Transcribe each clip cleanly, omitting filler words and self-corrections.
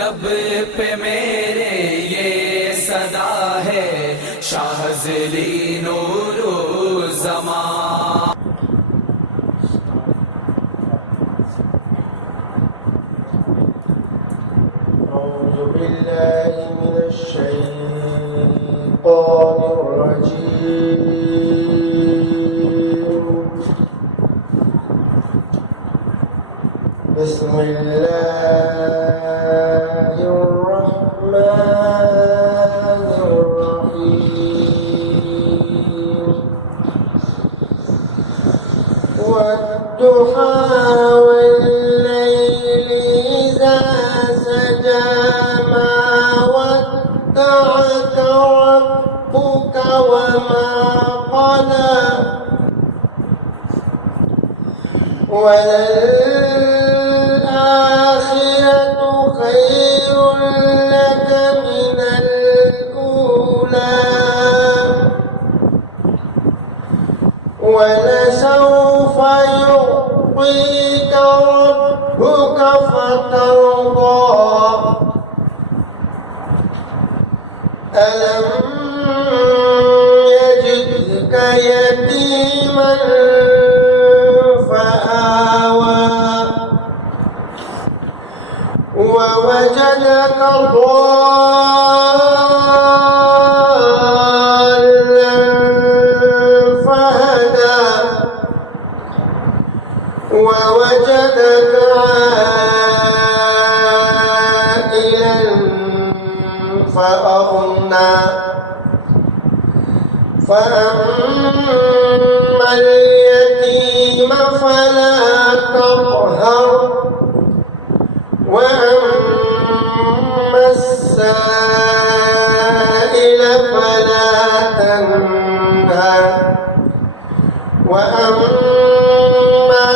लब पे मेरे ये सदा है शाहज़ली नूरुज़्ज़मा। أعوذ بالله من الشيطان الرجيم. بسم الله الرحمن الرحيم. والضحى والليل إذا سجى ما ودعك ربك وما قلى وللآخرة خير لك من الأولى ولسوف يعطيك ربك فترضى. ألم يجدك يتيما فآوى ووجدك ضالا فهدى ووجدك عائلا فأغنى. فأما اليتيم فلا تقهر وأما السائل فلا تنهر وأما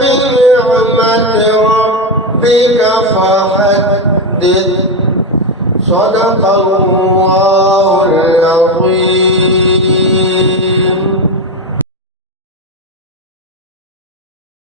بنعمة ربك فحدث. صدق الله